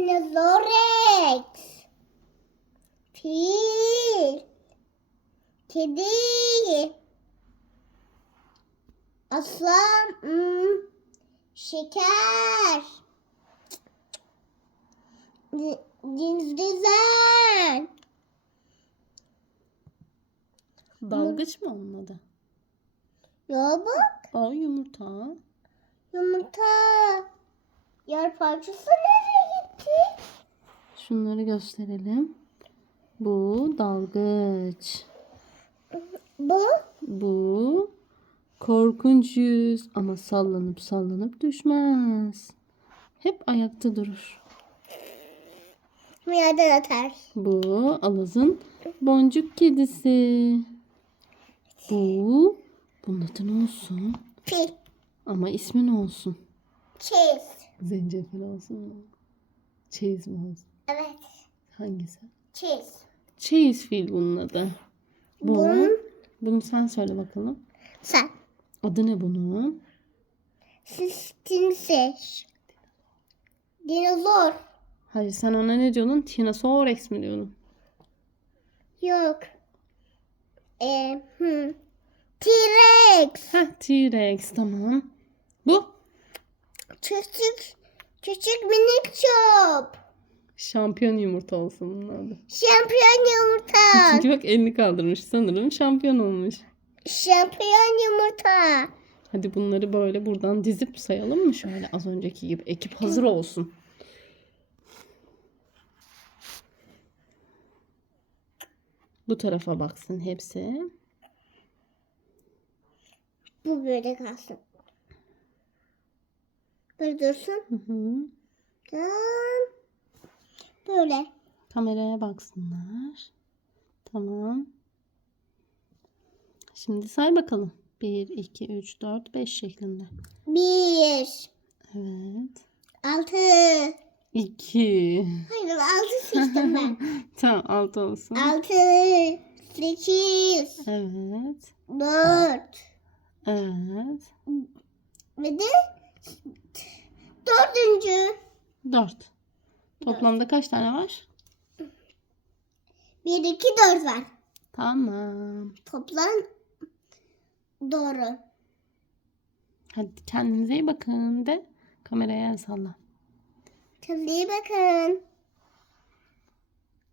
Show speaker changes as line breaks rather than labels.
Dinozorek. Fil. Kedi. Aslan. hmm, Şeker. Di- Dindüzen.
Dalgıç mı onun adı?
Ya bak
O yumurta.
yumurta. Yer parçası nereye?
Şunları gösterelim. Bu dalgıç.
Bu
Bu korkunç yüz ama sallanıp sallanıp düşmez. Hep ayakta durur.
yerden atar.
Bu Alaz'ın boncuk kedisi. Bu bunun adı ne olsun?
Fil.
Ama ismi ne olsun?
Cheese.
Zencefil olsun? Cheese mi olsun?
Evet.
Hangisi?
Cheese.
Cheese fil bunun adı. Bu.
Bunun
Bunu sen söyle bakalım.
sen.
Adı ne bunun?
Sistinseş. Dinozor.
Hayır sen ona ne diyordun? Tyrannosaurus mi diyordun?
Yok. Ee, hmm. T-Rex.
Heh T-Rex tamam. Bu?
Küçük, küçük minik çöp.
Şampiyon yumurta olsun bunun adı.
Şampiyon yumurta.
Çünkü bak elini kaldırmış sanırım şampiyon olmuş.
Şampiyon yumurta.
Hadi bunları böyle buradan dizip sayalım mı şöyle az önceki gibi. Ekip hazır olsun. Bu tarafa baksın hepsi.
Bu böyle kalsın. Böyle dursun.
Hı.
Böyle.
Kameraya baksınlar. Tamam. Şimdi say bakalım. 1, 2, 3, 4, 5 şeklinde.
Bir.
Evet.
Altı.
2.
Hayır altı seçtim ben.
tamam 6 olsun.
Altı. Sekiz.
Evet.
Dört.
Evet.
Ve de dördüncü.
4. Toplamda kaç tane var?
Bir, iki, dört var.
Tamam.
Toplam doğru.
Hadi kendinize iyi bakın de kameraya el salla.
Kendine iyi bakın.